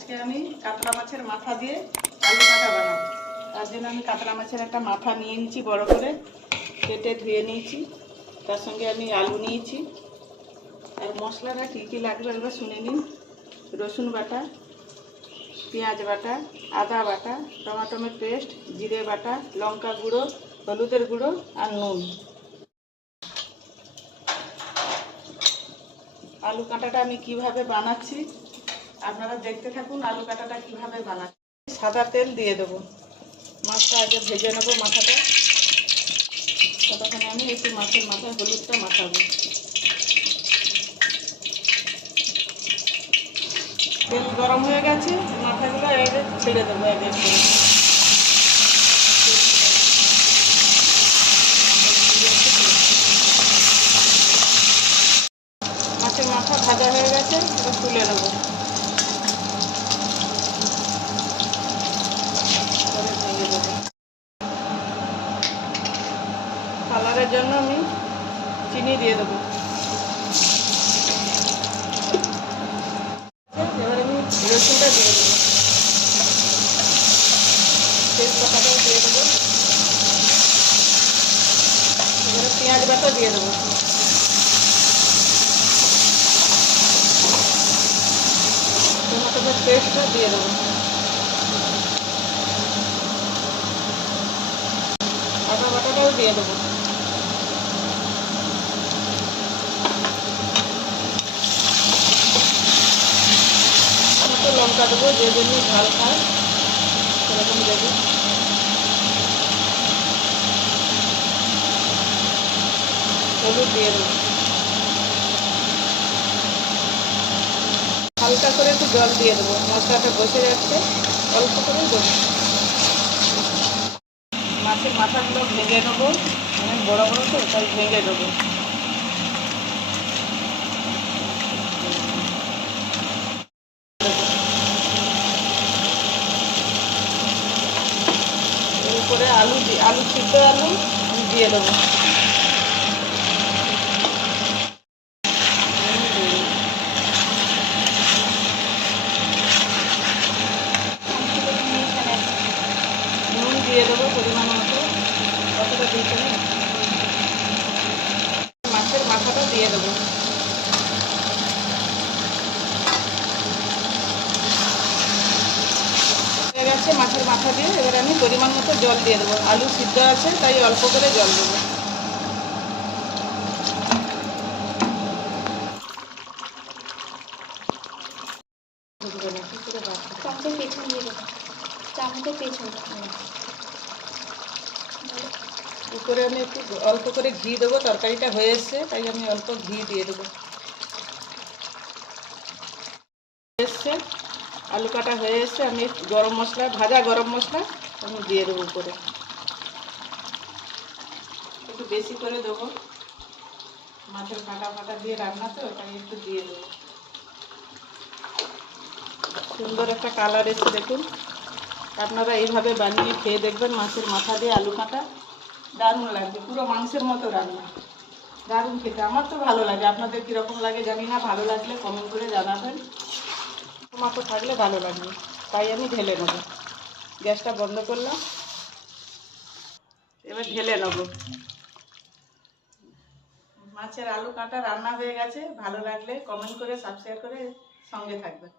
আজকে আমি কাতলা মাছের মাথা দিয়ে আলু কাটা বানাবো। তার জন্য আমি কাতলা মাছের একটা মাথা নিয়ে নিয়েছি, বড় করে কেটে ধুয়ে নিয়েছি। তার সঙ্গে আমি আলু নিয়েছি। আর মশলাটা কী কী লাগবে একবার শুনে নিন। রসুন বাটা, পেঁয়াজ বাটা, আদা বাটা, টমেটোর পেস্ট, জিরে বাটা, লঙ্কা গুঁড়ো, হলুদের গুঁড়ো আর নুন। আলু কাটাটা আমি কিভাবে বানাচ্ছি আপনারা দেখতে থাকুন। আলু কাটাটা কিভাবে বানাচ্ছি। সাদা তেল দিয়ে দেবো। মাছটা আগে ভেজে নেবো মাথাটা। ততক্ষণে আমি একটু মাছের মাথায় হলুদটা মাখাবো। তেল গরম হয়ে গেছে, মাথাগুলো এবারে ছেড়ে দেবো এক এক করে। মাছের মাথা ভাজা হয়ে গেছে, এবার তুলে দেবো। ভেঙে দেবো। কালারের জন্য আমি চিনি দিয়ে দেবো। এবার আমি রসুনটা দিয়ে দেবো, তেজপাতাটাও দিয়ে দেবো। এবারে পেঁয়াজ বাটা দিয়ে দেবো। টমেটোর পেস্টটা দিয়ে দেবো। আদা বাটাটাও দিয়ে দেবো। লঙ্কা দেবো, যে জন্য ঝাল খায় সেরকম দেবো। হলুদ দিয়ে দেবো। হালকা করে একটু জল দিয়ে দেবো। মশলাটা বসে যাচ্ছে, অল্প করে দেবো। মাছের মাথাগুলো ভেঙে নেবো, অনেক বড়ো বড়ো তো তাই ভেঙে দেবো। এর উপরে আলু সিদ্ধ আলু দিয়ে দেবো। নুন দিয়ে দেবো পরিমাণ মতো, কতটা দিতে হবে। মাছের মাথাটা দিয়ে দেবো। হয়ে গেছে মাছের মাথা দিয়ে, এবার আমি পরিমাণ মতো জল দিয়ে দেবো। আলু সিদ্ধ আছে তাই অল্প করে জল দেবো। চামচের পেছন দিয়ে দেবো, চামচের পেছন। উপরে আমি একটু অল্প করে ঘি দেবো। তরকারিটা হয়ে এসছে তাই আমি অল্প ঘি দিয়ে দেবো। এসছে আলু কাটা হয়ে এসছে, আমি গরম মশলা, ভাজা গরম মশলা আমি দিয়ে দেবো উপরে। একটু বেশি করে দেবো, মাছের কাটা দিয়ে রান্না তো তাই একটু দিয়ে দেবো। সুন্দর একটা কালার এসছে দেখুন। আপনারা এইভাবে বানিয়ে খেয়ে দেখবেন। মাছের মাথা দিয়ে আলু কাটা দারুণ লাগবে, পুরো মাংসের মতো রান্না, দারুণ খেতে। আমার তো ভালো লাগে, আপনাদের কীরকম লাগে জানি না। ভালো লাগলে কমেন্ট করে জানাবেন। টমেটো থাকলে ভালো লাগবে, তাই আমি ঢেলে নেব। গ্যাসটা বন্ধ করলাম, এবার ঢেলে নেব। মাছের আলু কাটা রান্না হয়ে গেছে। ভালো লাগলে কমেন্ট করে সাবস্ক্রাইব করে সঙ্গে থাকবেন।